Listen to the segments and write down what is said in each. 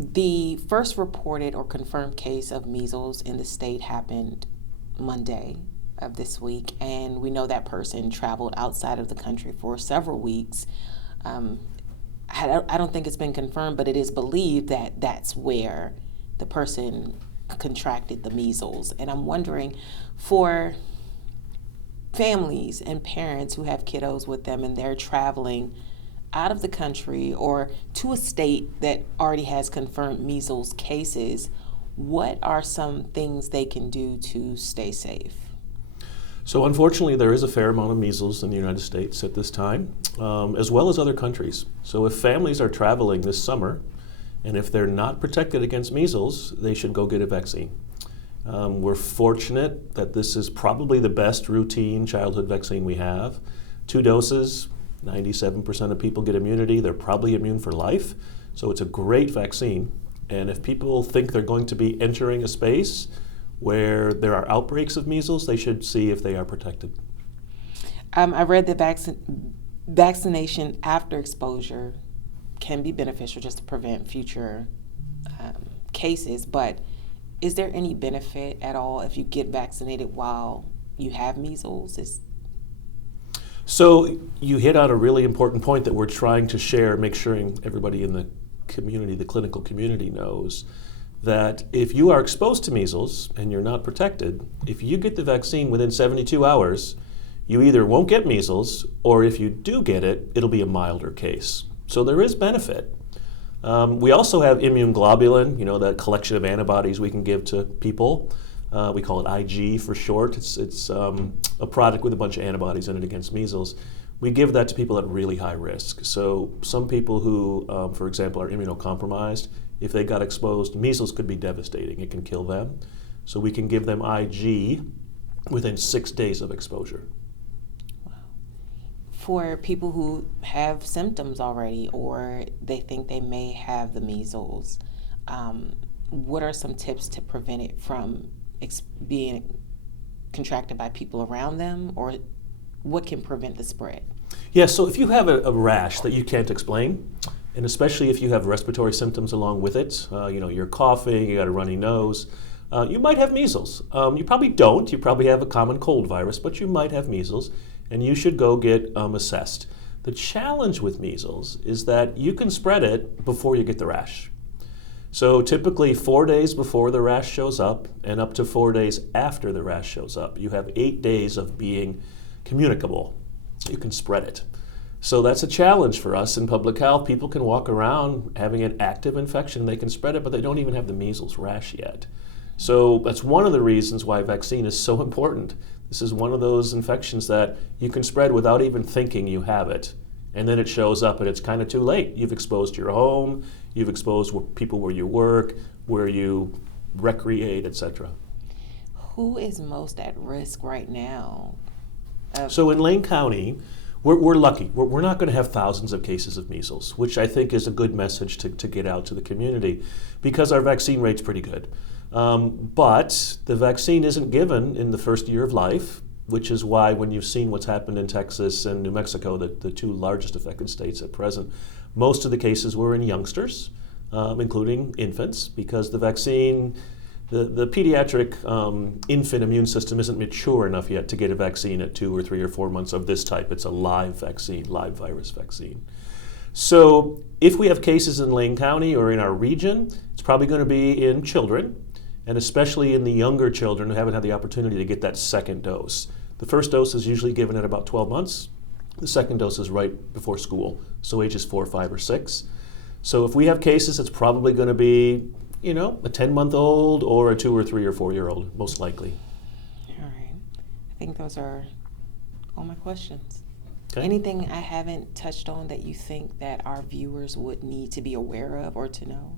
The first reported or confirmed case of measles in the state happened Monday of this week, and we know that person traveled outside of the country for several weeks. I don't think it's been confirmed, but it is believed that that's where the person contracted the measles. And I'm wondering, for families and parents who have kiddos with them and they're traveling out of the country or to a state that already has confirmed measles cases, what are some things they can do to stay safe? So unfortunately, there is a fair amount of measles in the United States at this time, as well as other countries. So if families are traveling this summer, and if they're not protected against measles, they should go get a vaccine. We're fortunate that this is probably the best routine childhood vaccine we have. 2 doses, 97% of people get immunity. They're probably immune for life. So it's a great vaccine. And if people think they're going to be entering a space where there are outbreaks of measles, they should see if they are protected. I read that vaccination after exposure can be beneficial just to prevent future cases, but is there any benefit at all if you get vaccinated while you have measles? So you hit on a really important point that we're trying to share, make sure everybody in the community, the clinical community, knows that if you are exposed to measles and you're not protected, if you get the vaccine within 72 hours, you either won't get measles, or if you do get it, it'll be a milder case. So there is benefit. We also have immune globulin, that collection of antibodies we can give to people. We call it IG for short. It's a product with a bunch of antibodies in it against measles. We give that to people at really high risk. So some people who, for example, are immunocompromised, if they got exposed, measles could be devastating. It can kill them. So we can give them IG within 6 days of exposure. Wow. For people who have symptoms already or they think they may have the measles, what are some tips to prevent it from being contracted by people around them, or what can prevent the spread? Yeah, so if you have a rash that you can't explain, and especially if you have respiratory symptoms along with it, you're coughing, you got a runny nose, you might have measles. You probably don't. You probably have a common cold virus, but you might have measles, and you should go get assessed. The challenge with measles is that you can spread it before you get the rash. So typically 4 days before the rash shows up and up to 4 days after the rash shows up, you have 8 days of being communicable. You can spread it. So that's a challenge for us in public health. People can walk around having an active infection, they can spread it, but they don't even have the measles rash yet. So that's one of the reasons why vaccine is so important. This is one of those infections that you can spread without even thinking you have it. And then it shows up and it's kind of too late. You've exposed your home, you've exposed people where you work, where you recreate, etc. Who is most at risk right now? So in Lane County, we're lucky. We're not going to have thousands of cases of measles, which I think is a good message to get out to the community, because our vaccine rate's pretty good. But the vaccine isn't given in the first year of life, which is why when you've seen what's happened in Texas and New Mexico, the 2 largest affected states at present, most of the cases were in youngsters, including infants, because the vaccine, the pediatric infant immune system isn't mature enough yet to get a vaccine at 2 or 3 or 4 months of this type. It's a live vaccine, live virus vaccine. So if we have cases in Lane County or in our region, it's probably going to be in children, and especially in the younger children who haven't had the opportunity to get that second dose. The first dose is usually given at about 12 months. The second dose is right before school, so ages 4, 5, or 6. So if we have cases, it's probably going to be, a 10-month-old or a 2 or 3 or 4-year-old, most likely. All right. I think those are all my questions. Okay. Anything I haven't touched on that you think that our viewers would need to be aware of or to know?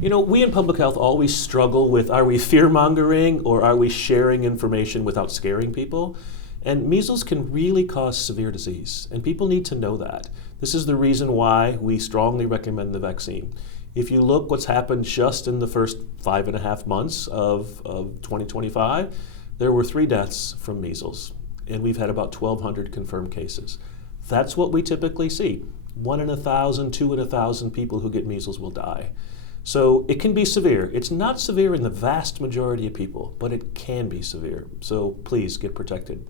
We in public health always struggle with, are we fear-mongering or are we sharing information without scaring people? And measles can really cause severe disease, and people need to know that. This is the reason why we strongly recommend the vaccine. If you look what's happened just in the first 5.5 months of 2025, there were 3 deaths from measles, and we've had about 1,200 confirmed cases. That's what we typically see. 1 in 1,000, 2 in 1,000 people who get measles will die. So it can be severe. It's not severe in the vast majority of people, but it can be severe. So please get protected.